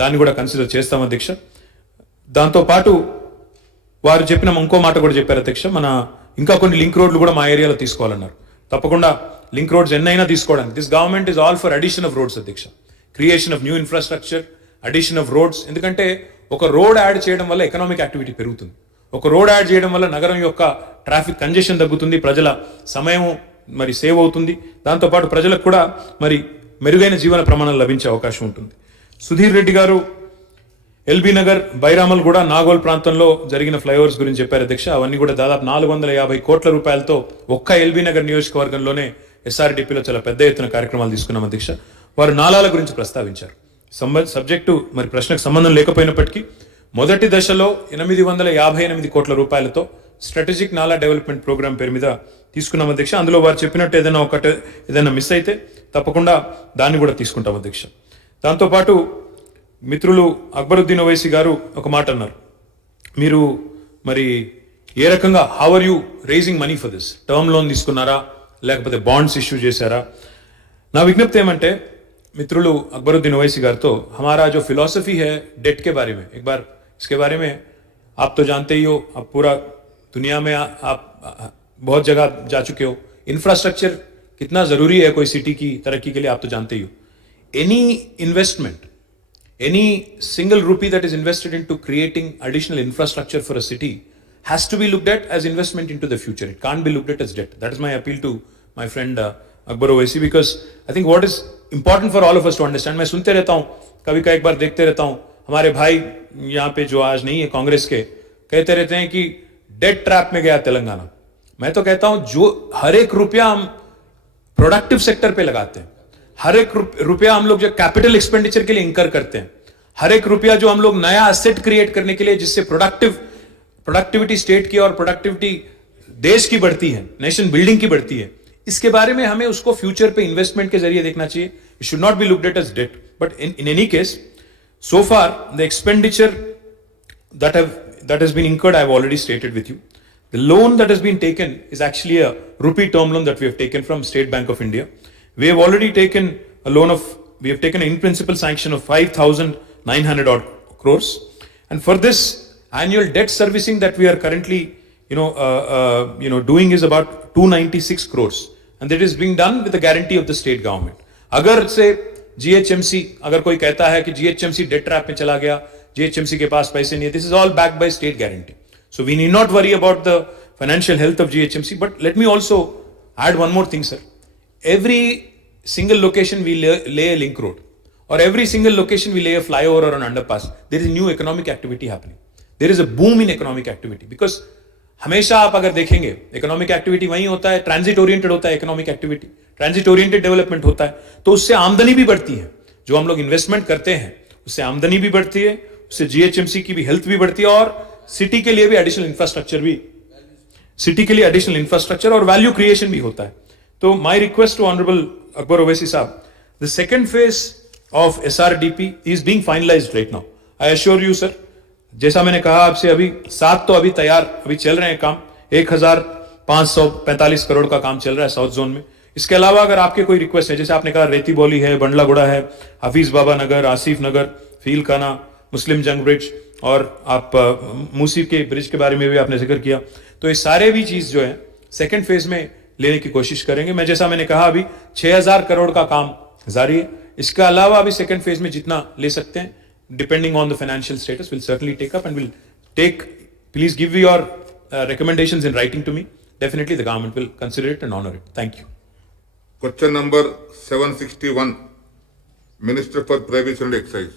దాన్ని కూడా కన్సిడర్ చేస్తాం అధ్యక్ష. దాంతో పాటు వారు చెప్పిన ఇంకో మాట కూడా చెప్పారు అధ్యక్ష, మన ఇంకా కొన్ని లింక్ రోడ్లు కూడా మా ఏరియాలో తీసుకోవాలన్నారు. తప్పకుండా లింక్ రోడ్స్ ఎన్నైనా తీసుకోవడానికి this government is all for addition of roads అధ్యక్ష, creation of new infrastructure, addition of roads. ఎందుకంటే ఒక రోడ్ యాడ్ చేయడం వల్ల ఎకనామిక్ యాక్టివిటీ పెరుగుతుంది, ఒక రోడ్ యాడ్ చేయడం వల్ల నగరం యొక్క ట్రాఫిక్ కంజెషన్ తగ్గుతుంది, ప్రజల సమయం మరి సేవ్ అవుతుంది, దాంతోపాటు ప్రజలకు కూడా మరి మెరుగైన జీవన ప్రమాణాలు లభించే అవకాశం ఉంటుంది. సుధీర్ రెడ్డి గారు ఎల్బీ నగర్, బైరామల్ కూడా నాగోల్ ప్రాంతంలో జరిగిన ఫ్లైఓవర్స్ గురించి చెప్పారు అధ్యక్ష. అవన్నీ కూడా దాదాపు 450 కోట్ల రూపాయలతో ఒక్క ఎల్బీ నగర్ నియోజకవర్గంలోనే ఎస్ఆర్డిపిలో చాలా పెద్ద ఎత్తున కార్యక్రమాలు తీసుకున్నాం అధ్యక్ష. వారు నాలాల గురించి ప్రస్తావించారు. సబ్జెక్టు మరి ప్రశ్నకు సంబంధం లేకపోయినప్పటికీ మొదటి దశలో 858 కోట్ల రూపాయలతో స్ట్రాటజిక్ నాలా డెవలప్మెంట్ ప్రోగ్రామ్ పేరు మీద తీసుకున్నాం అధ్యక్ష. అందులో వారు చెప్పినట్టు ఏదైనా మిస్ అయితే తప్పకుండా దాన్ని కూడా తీసుకుంటాం అధ్యక్ష. దాంతోపాటు మిత్రులు అక్బరుద్దీన్ ఓవైసీ గారు ఒక మాట అన్నారు, మీరు మరి ఏ రకంగా how are you raising money for this, term loan తీసుకున్నారా లేకపోతే బాండ్స్ ఇష్యూ చేశారా? నా విజ్ఞప్తి ఏమంటే मित्रुलू अकबरुद्दीन ओवैसी गार तो हमारा जो फिलॉसफी है डेट के बारे में, एक बार इसके बारे में आप तो जानते ही हो, आप पूरा दुनिया में आप बहुत जगह जा चुके हो, इंफ्रास्ट्रक्चर कितना ज़रूरी है कोई सिटी की तरक्की के लिए आप तो जानते ही हो. Any investment, any single rupee that is invested into creating additional infrastructure for a city has to be looked at as investment into the future. It can't be looked at as debt. That is my appeal to my friend Akbar Owaisi, because I think what is important for all of us to understand. मैं सुनते रहता हूँ, कभी का एक बार देखते रहता हूँ, हमारे भाई यहाँ पे जो आज नहीं है कांग्रेस के, कहते रहते हैं कि डेट ट्रैप में गया तेलंगाना. मैं तो कहता हूं जो हर एक रुपया हम प्रोडक्टिव सेक्टर पे लगाते हैं, हर एक रुपया हम लोग जो कैपिटल एक्सपेंडिचर के लिए इंकर करते हैं, हर एक रुपया जो हम लोग नया एसेट क्रिएट करने के लिए, जिससे प्रोडक्टिविटी स्टेट की और प्रोडक्टिविटी देश की बढ़ती है, नेशन बिल्डिंग की बढ़ती है, इसके बारे में हमें उसको फ्यूचर पे इन्वेस्टमेंट के जरिए देखना चाहिए. It should not be looked at as debt. But in any case, so far the expenditure that has been incurred, I have already stated with you. The loan that has been taken is actually a rupee term loan that we have taken from State Bank of India. We have already taken a loan of, we have taken an in principle sanction of 5,900 odd crores. And for this annual debt servicing that we are currently, doing is about 296 crores. And that is being done with the guarantee of the state government. अगर से GHMC, अगर कोई कहता है कि GHMC debt trap में चला गया, GHMC के पास पैसे नहीं है, this is all backed by state guarantee. So we need not worry about the financial health of GHMC. But let me also add one more thing, sir. Every single location we lay a link road, or every single location we lay a flyover or an underpass, there is new economic activity happening. There is a boom in economic activity. Because हमेशा आप अगर देखेंगे economic activity वही होता है, transit oriented होता है economic activity, transit oriented development होता है, तो उससे आमदनी भी बढ़ती है. जो हम लोग इन्वेस्टमेंट करते हैं उससे आमदनी भी बढ़ती है, उससे जीएचएमसी की भी हेल्थ भी बढ़ती है, और सिटी के लिए भी एडिशनल इंफ्रास्ट्रक्चर और वैल्यू क्रिएशन भी होता है. तो my request to honourable Akbar Owaisi साहब, the second phase of SRDP is being finalised right now. I assure you sir, जैसा मैंने कहा आपसे, अभी 7 तो अभी तैयार, अभी चल रहे हैं काम, 1545 करोड़ का काम चल रहा है साउथ जोन में. इसके अलावा अगर आपके कोई रिक्वेस्ट है, जैसे आपने कहा रेती बोली है, बंडलागुड़ा है, हफीज बाबा नगर, आसिफ नगर, फील खाना, मुस्लिम जंग ब्रिज, और आप मूसी के ब्रिज के बारे में भी आपने जिक्र किया, तो ये सारे भी चीज जो है सेकेंड फेज में लेने की कोशिश करेंगे. मैं जैसा मैंने कहा अभी 6000 करोड़ का काम जारी है. इसके अलावा अभी सेकेंड फेज में जितना ले सकते हैं, depending on the financial status, we'll certainly take up, and we'll take, please give your recommendations in writing to me. Definitely the government will consider it and honor it. Thank you. Question number 761, Minister for Prohibition and Excise.